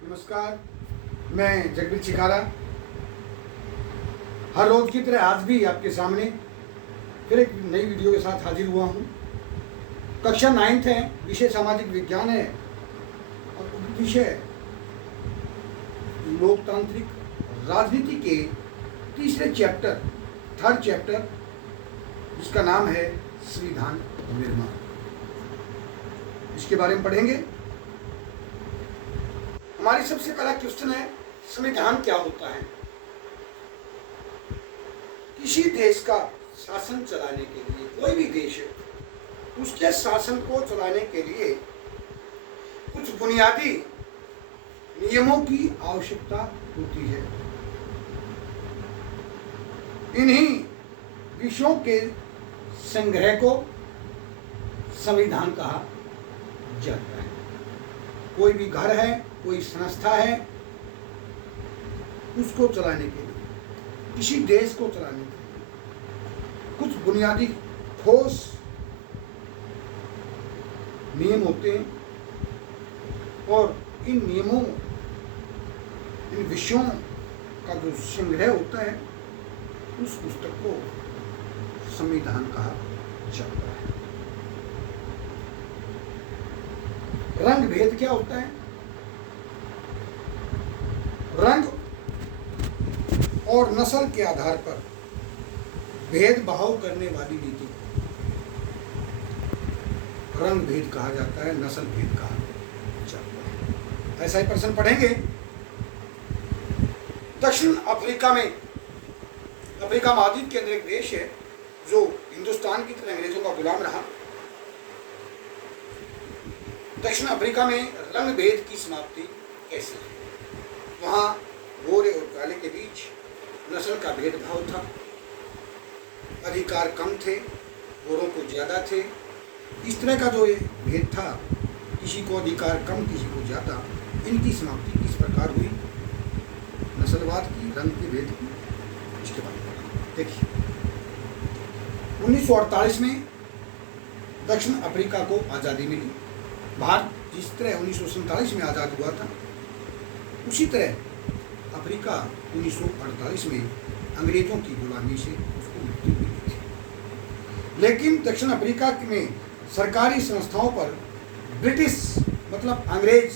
नमस्कार, मैं जगदीश चिकारा हर रोज की तरह आज भी आपके सामने फिर एक नई वीडियो के साथ हाजिर हुआ हूँ। कक्षा 9th है, विषय सामाजिक विज्ञान है और विषय लोकतांत्रिक राजनीति के तीसरे चैप्टर, थर्ड चैप्टर, जिसका नाम है संविधान निर्माण। इसके बारे में पढ़ेंगे। हमारी सबसे पहला क्वेश्चन है, संविधान क्या होता है? किसी देश का शासन चलाने के लिए, कोई भी देश है, उसके शासन को चलाने के लिए कुछ बुनियादी नियमों की आवश्यकता होती है। इन्हीं विषयों के संग्रह को संविधान कहा जाता है। कोई भी घर है, कोई संस्था है, उसको चलाने के लिए, किसी देश को चलाने के लिए कुछ बुनियादी ठोस नियम होते हैं और इन नियमों, इन विषयों का जो संग्रह होता है, उस पुस्तक को संविधान कहा जाता है। रंग भेद क्या होता है? रंग और नस्ल के आधार पर भेदभाव करने वाली नीति रंग भेद कहा जाता है, नस्ल भेद कहा जाता है। ऐसा ही प्रश्न पढ़ेंगे। दक्षिण अफ्रीका में, अफ्रीका महाद्वीप के अंदर एक देश है जो हिंदुस्तान की तरह अंग्रेजों का गुलाम रहा। दक्षिण अफ्रीका में रंग भेद की समाप्ति कैसे है? वहाँ गोरे और काले के बीच नस्ल का भेदभाव था, अधिकार कम थे, गोरों को ज़्यादा थे। इस तरह का जो ये भेद था, किसी को अधिकार कम, किसी को ज़्यादा, इनकी समाप्ति किस प्रकार हुई? नस्लवाद की, रंग के भेद की, इसके बारे में देखिए। 1948 में दक्षिण अफ्रीका को आज़ादी मिली। भारत जिस तरह 1947 में आज़ाद हुआ था, उसी तरह अफ्रीका 1948 में अंग्रेजों की गुलामी से उसको मुक्ति मिली थी। लेकिन दक्षिण अफ्रीका में सरकारी संस्थाओं पर ब्रिटिश मतलब अंग्रेज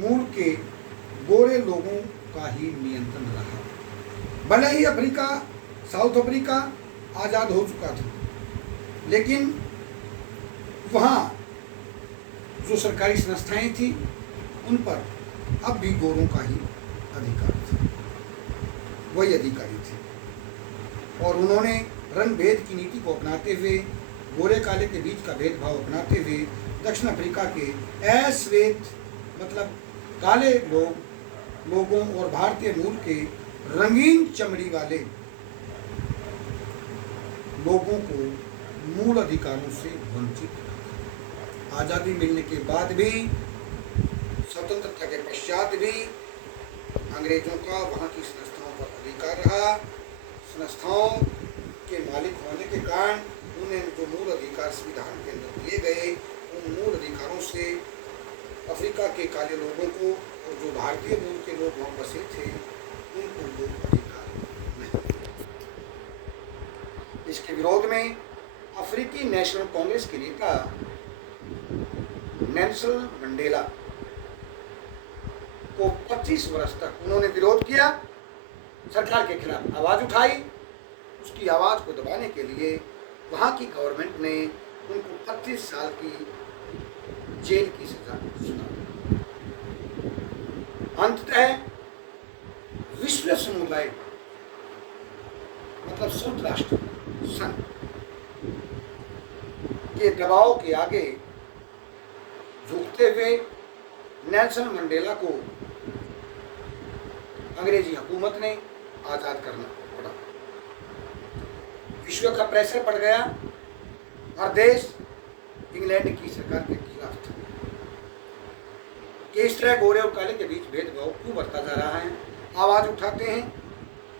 मूल के गोरे लोगों का ही नियंत्रण रहा। भले ही अफ्रीका, साउथ अफ्रीका आज़ाद हो चुका था, लेकिन वहाँ जो सरकारी संस्थाएं थी, उन पर अब भी गोरों का ही अधिकार था, वही अधिकारी थे। और उन्होंने रंग भेद की नीति को अपनाते हुए, गोरे काले के बीच का भेदभाव अपनाते हुए, दक्षिण अफ्रीका के अश्वेत मतलब काले लोगों और भारतीय मूल के रंगीन चमड़ी वाले लोगों को मूल अधिकारों से वंचित रखा। आज़ादी मिलने के बाद भी, स्वतंत्रता के पश्चात भी अंग्रेजों का वहाँ की संस्थाओं पर अधिकार रहा। संस्थाओं के मालिक होने के कारण उन्हें जो मूल अधिकार संविधान के अंदर दिए गए, उन मूल अधिकारों से अफ्रीका के काले लोगों को और जो भारतीय मूल के लोग वहाँ बसे थे, उनको वो अधिकार नहीं। इसके विरोध में अफ्रीकी नेशनल कांग्रेस के नेता नेल्सन मंडेला को 25 वर्ष तक उन्होंने विरोध किया, सरकार के खिलाफ आवाज़ उठाई। उसकी आवाज़ को दबाने के लिए वहाँ की गवर्नमेंट ने उनको 25 साल की जेल की सजा सुनाई। अंततः विश्व समुदाय मतलब संयुक्त राष्ट्र संघ के दबाव के आगे झुकते हुए नेल्सन मंडेला को अंग्रेजी हुकूमत ने आज़ाद करना पड़ा। विश्व का प्रेशर पड़ गया। हर देश इंग्लैंड की सरकार के खिलाफ था कि इस तरह गोरे और काले के बीच भेदभाव क्यों बढ़ता जा रहा है। आवाज़ उठाते हैं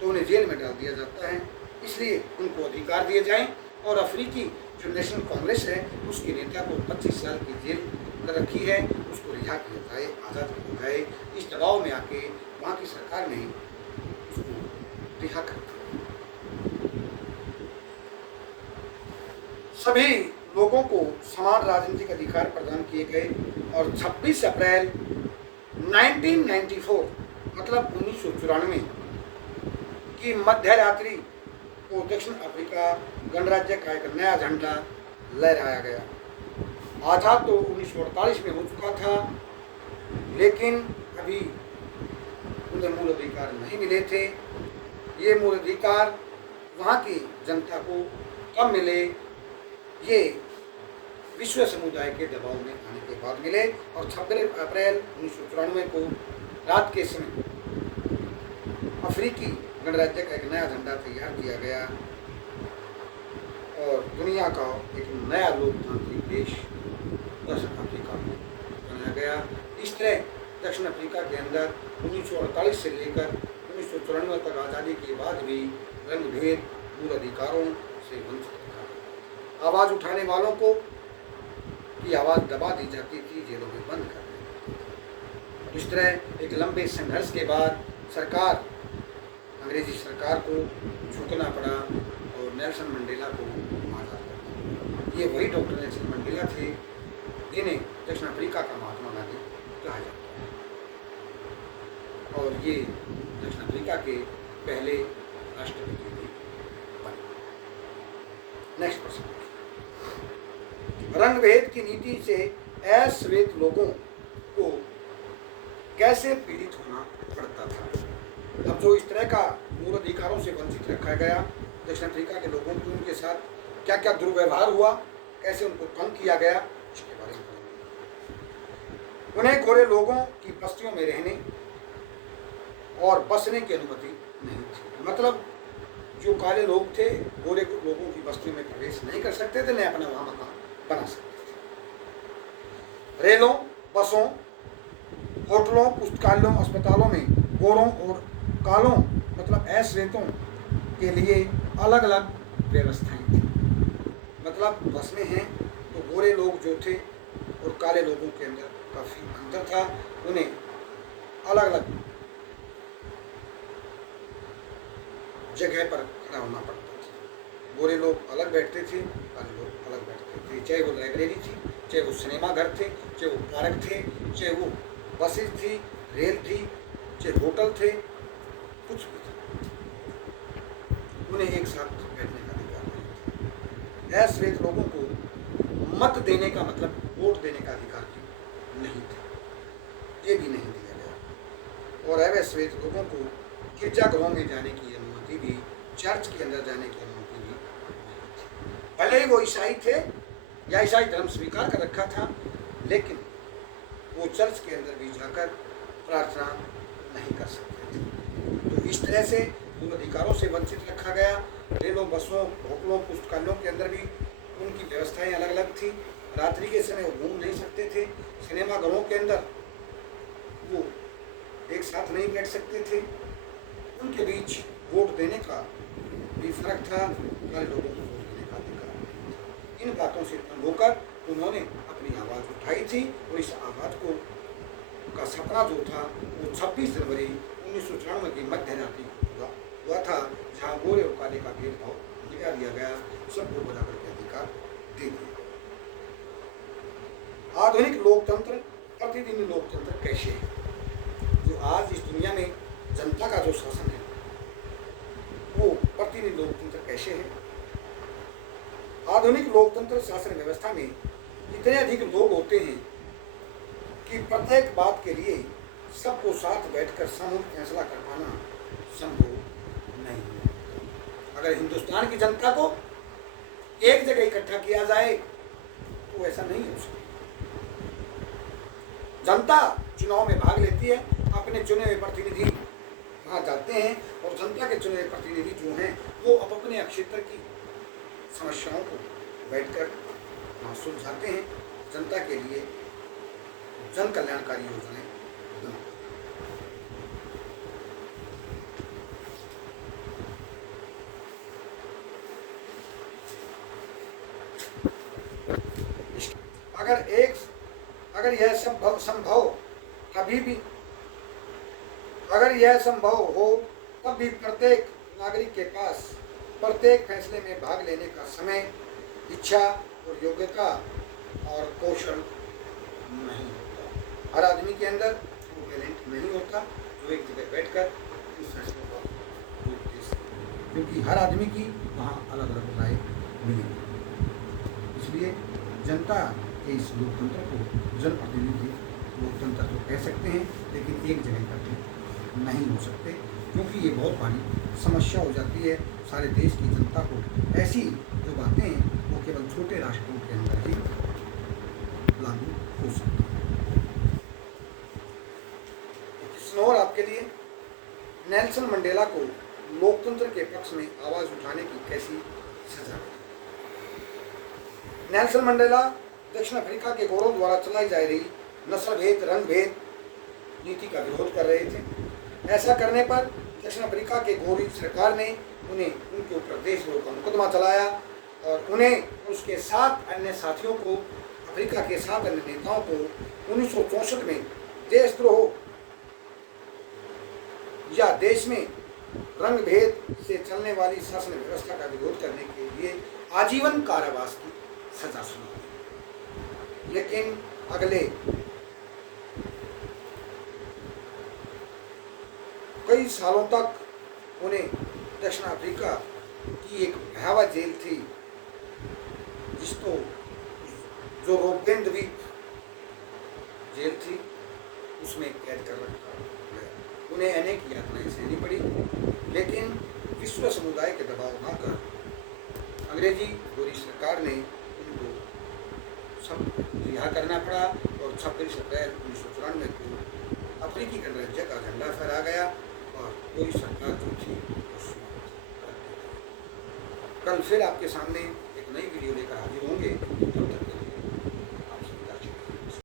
तो उन्हें जेल में डाल दिया जाता है, इसलिए उनको अधिकार दिए जाएं। और अफ्रीकी जो नेशनल कांग्रेस है, उसके नेता को 25 साल की जेल कर रखी है उसको रिहा किया जाए, आज़ाद किया जाए। इस दबाव में आके वहाँ की सरकार ने उसको रिहा कर दिया। सभी लोगों को समान राजनीतिक अधिकार प्रदान किए गए और 26 अप्रैल 1994 मतलब 1994 की मध्य रात्रि को दक्षिण अफ्रीका गणराज्य का एक नया झंडा लहराया गया। आज़ाद तो 1948 में हो चुका था, लेकिन अभी उन्हें मूल अधिकार नहीं मिले थे। ये मूल अधिकार वहाँ की जनता को कब मिले, ये विश्व समुदाय के दबाव में आने के बाद मिले। और 26 अप्रैल 1994 को रात के समय अफ्रीकी गणराज्य का एक नया झंडा तैयार किया गया और दुनिया का एक नया लोकतांत्रिक देश दक्षिण अफ्रीका बनाया गया। इस तरह दक्षिण अफ्रीका के अंदर 1948 से लेकर 1994 तक आज़ादी के बाद भी रंग-भेद मूल अधिकारों से वंचित था। आवाज़ उठाने वालों को की आवाज़ दबा दी जाती थी, जेलों में बंद कर दिया। इस तरह एक लंबे संघर्ष के बाद सरकार, अंग्रेजी सरकार को झुकना पड़ा और नेल्सन मंडेला को आज़ाद कर दिया। ये वही डॉक्टर नेल्सन मंडेला थे जिन्हें दक्षिण अफ्रीका का महात्मा गांधी कहा जाता है और ये दक्षिण अफ्रीका के पहले राष्ट्रपति भी बने। नेक्स्ट प्रश्न, रंग भेद की नीति से अश्वेत लोगों को कैसे पीड़ित होना पड़ता था। अब जो इस तरह का मूल अधिकारों से वंचित रखा गया, दक्षिण अफ्रीका के लोगों को उनके साथ क्या क्या दुर्व्यवहार हुआ, कैसे उनको तंग किया गया, इसके बारे में उन्हें गोरे लोगों की बस्तियों में रहने और बसने की अनुमति नहीं थी। मतलब जो काले लोग थे गोरे लोगों की बस्तियों में प्रवेश नहीं कर सकते थे, न अपना वहाँ मकान बना सकते थे। रेलों, बसों, होटलों, पुस्तकालयों, अस्पतालों में गोरों और कालों मतलब अश्वेतों के लिए अलग अलग व्यवस्थाएं थी। मतलब बस में हैं तो गोरे लोग जो थे और काले लोगों के अंदर काफ़ी अंतर था, उन्हें अलग अलग जगह पर खड़ा होना पड़ता था। गोरे लोग अलग बैठते थे, काले लोग अलग बैठते थे। चाहे वो लाइब्रेरी थी, चाहे वो सिनेमा घर थे, चाहे वो पार्क थे, चाहे वो बसेज थी, रेल थी, चाहे होटल थे, कुछ भी था, उन्हें एक साथ बैठने का अधिकार नहीं था। अश्वेत लोगों को मत देने का मतलब वोट देने का अधिकार नहीं था, ये भी नहीं दिया गया। और अश्वेत लोगों को गिरजाघरों में जाने की अनुमति भी, चर्च के अंदर जाने की अनुमति भी नहीं थी। भले ही वो ईसाई थे या ईसाई धर्म स्वीकार कर रखा था, लेकिन वो चर्च के अंदर भी जाकर प्रार्थना नहीं कर सकते थे। तो इस तरह से उन अधिकारों से वंचित रखा गया। रेलों, बसों, होटलों, पुस्तकालयों के अंदर भी उनकी व्यवस्थाएं अलग अलग थी। रात्रि के समय वो घूम नहीं सकते थे। सिनेमा घरों के अंदर वो एक साथ नहीं बैठ सकते थे। उनके बीच वोट देने का भी फर्क था, काले लोगों को वोट देने का अधिकार। इन बातों से तंग होकर उन्होंने अपनी आवाज़ उठाई थी और इस आवाज़ को का सपना जो था वो 26 जनवरी 1994 की मध्य रात्रि हुआ था, जहाँ गोरे और काले का भेदभाव मिटा दिया गया, सबको बराबर के अधिकार दे दिए। आधुनिक लोकतंत्र, प्रतिदिन लोकतंत्र कैसे है? जो आज इस दुनिया में जनता का जो शासन है वो प्रतिदिन लोकतंत्र कैसे है? आधुनिक लोकतंत्र शासन व्यवस्था में इतने अधिक लोग होते हैं कि प्रत्येक बात के लिए सबको साथ बैठकर सामूहिक फैसला कर पाना संभव नहीं है। अगर हिंदुस्तान की जनता को एक जगह इकट्ठा किया जाए तो ऐसा नहीं हो सकता। जनता चुनाव में भाग लेती है, अपने चुने हुए प्रतिनिधि वहाँ जाते हैं और जनता के चुने हुए प्रतिनिधि जो हैं वो अपने क्षेत्र की समस्याओं को बैठकर वहाँ सुलझाते हैं, जनता के लिए जन कल्याणकारी योजनाएं बनाते हैं। अगर यह संभव कभी भी अगर यह संभव हो तब भी प्रत्येक नागरिक के पास प्रत्येक फैसले में भाग लेने का समय, इच्छा और योग्यता और कौशल नहीं होता। हर आदमी के अंदर वो टैलेंट नहीं होता जो एक जगह बैठकर इस फैसले को ले सके, क्योंकि हर आदमी की वहाँ अलग अलग राय मिलेगी। इसलिए जनता के इस लोकतंत्र को जनप्रतिनिधि लोकतंत्र तो कह सकते हैं, लेकिन एक जगह इकट्ठे नहीं हो सकते, क्योंकि ये बहुत बड़ी समस्या हो जाती है सारे देश की जनता को। ऐसी जो बातें हैं वो केवल छोटे राष्ट्रों के अंदर ही लागू हो सकती है। किसी और आपके लिए नेल्सन मंडेला को लोकतंत्र के पक्ष में आवाज उठाने की कैसी सजा मिली? नेल्सन मंडेला दक्षिण अफ्रीका के गोरों द्वारा चलाई जा रही नस्ल भेद रंग भेद नीति का विरोध कर रहे थे। ऐसा करने पर दक्षिण अफ्रीका के गोरी सरकार ने उनके ऊपर देशद्रोह का मुकदमा चलाया और उन्हें उसके 7 अन्य साथियों को, अफ्रीका के 7 अन्य नेताओं को 1964 में देशद्रोह या देश में रंग भेद से चलने वाली शासन व्यवस्था का विरोध करने के लिए आजीवन कारावास की सजा सुनाई। लेकिन अगले कई सालों तक उन्हें दक्षिण अफ्रीका की एक भयावह जेल थी, जिसको जो रोबेन द्वीप जेल थी उसमें कैद कर रखा गया। उन्हें अनेक यातनाएं सहनी पड़ी, लेकिन विश्व समुदाय के दबाव न कर अंग्रेजी गोरी सरकार ने उनको सब रिहा करना पड़ा और 26 अप्रैल 1994 को अफ्रीकी गणराज्य का झंडा फहरा गया और कोई सरकार जो थी कल फिर आपके सामने एक नई वीडियो लेकर हाजिर